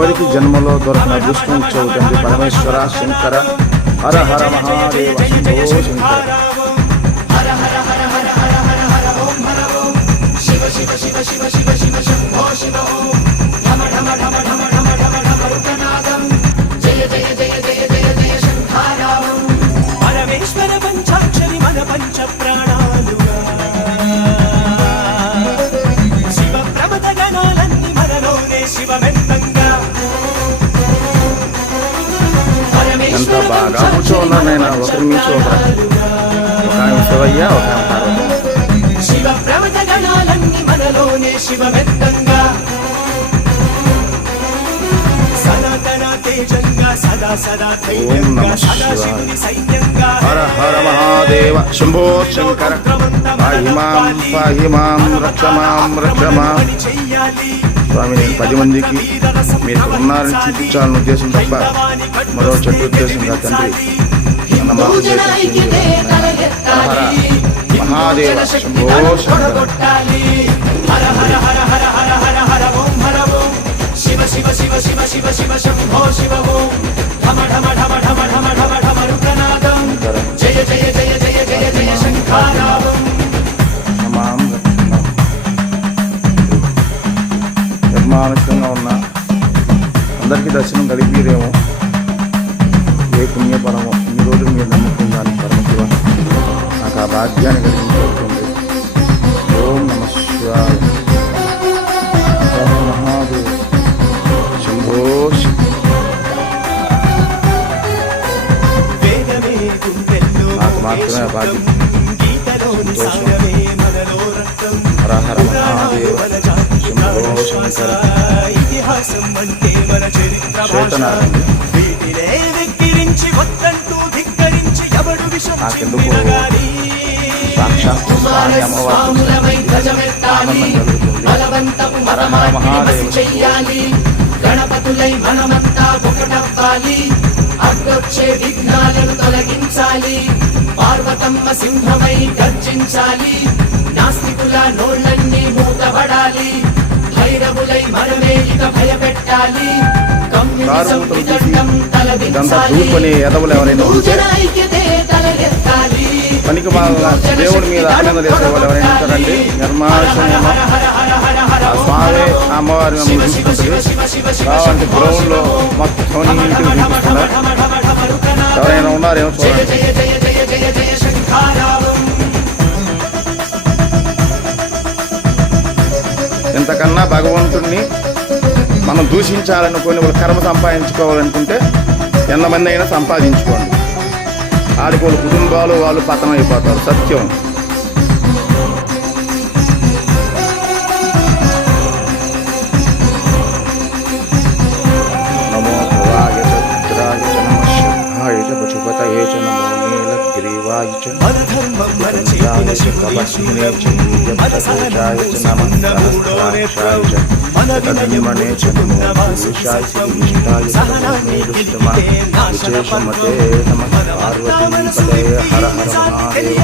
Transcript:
ఎవరికి జన్మలో దొరకని అదృష్టం ఇచ్చావు తండ్రి పరమేశ్వర శంకర. హర హర మహాదేవ శంభో శంకర. పరమేశ్వర పంచాక్షరి మన పంచ ప్రాణాలుగా శివ ప్రమద గణాలన్నీ మనలోనే శివమెంతంగా. ఎంత బాగా కూర్చోన్నారు నేను ఒకరి నుంచి ఒక ఆయన శివయ్య ఒక ఆయన పార్వతి. శివ ప్రమద గణాలన్నీ మనలోనే శివమెంతంగా. సనాతన తేజంగా సదా సదా ధైర్యంగా సదాశివుని సైన్యంగా. హర హర మహాదేవ శంభో శంకర. పాహి మాం రక్ష మాం రక్ష మాం. స్వామి నేను 10 మందికి మీరు ఉన్నారని చూపించాలని ఉద్దేశం తప్ప మరో చెట్టు ఉద్దేశం కాదు తండ్రి. మన మాకు హర మహాదేవ శంభో శంకర. హర హర హర హర హర హర హర ఓం హర ఓం శివ శివ శివ శివ శివ శివ శంభో శివ ఓం ఢమ ఢమ ఢమ ఢమ ఢమ ఢమ ఢమ రుద్రనాదం. జయ జయ జయ జయ జయ జయ శంఖారావం. నిర్మానుష్యంగా ఉన్న అందరికీ దర్శనం కలిగిరేమో. ఏ పుణ్యఫలమో ఈ రోజు మీరు నమ్ముకున్న దానికి పరమశివ నాకు ఆ భాగ్యాన్ని కలిగించుకుంటుంది. ఓం నమ శివాయ. మహాదేవ శంభో. నాకు మాత్రమే భాగ్యం. హర హర మహాదేవ శంభో శంకర. నాకెందుకు సాక్షాత్ స్వామి అమ్మవారి ఆనందం కలుగుతుంది. హర హర మహాదేవ. గణపతులై మనమంతా ఒకటవ్వాలి. అడ్డొచ్చే విఘ్నాలను తొలగించాలి. పార్వతమ్మ సింహమై గర్జించాలి. నాస్తికుల నోళ్ళన్నీ మూతబడాలి. భైరవులై మనమే ఇక భయపెట్టాలి. ఇదంతా దూపని ఎదవులు ఎవరైనా ఉంటే పనికి బాగా దేవుడి మీద ఆనందం చేసేవాళ్ళు ఎవరైనా ఉంటారండి. నిర్మానుష్యంగా ఆ స్వామి అమ్మవారి చూసుకుంటుంది. కావాలంటే గ్రౌండ్లో మొత్తం నీటికి చూపిస్తున్నారు. ఎవరైనా ఉన్నారేమో చూడండి. ఇంతకన్నా భగవంతుడిని మనం దూషించాలనుకుని వాళ్ళు కర్మ సంపాదించుకోవాలనుకుంటే ఎంతమంది అయినా సంపాదించుకోండి. ఆడికి వాళ్ళ కుటుంబాలు వాళ్ళు పతనం అయిపోతారు. సత్యం. నమో భవాయ చ నమః శివాయ చ పశుపతయే చ నమో నీలగ్రీవాయ చ ధర్మం హర హర మహాదేవ.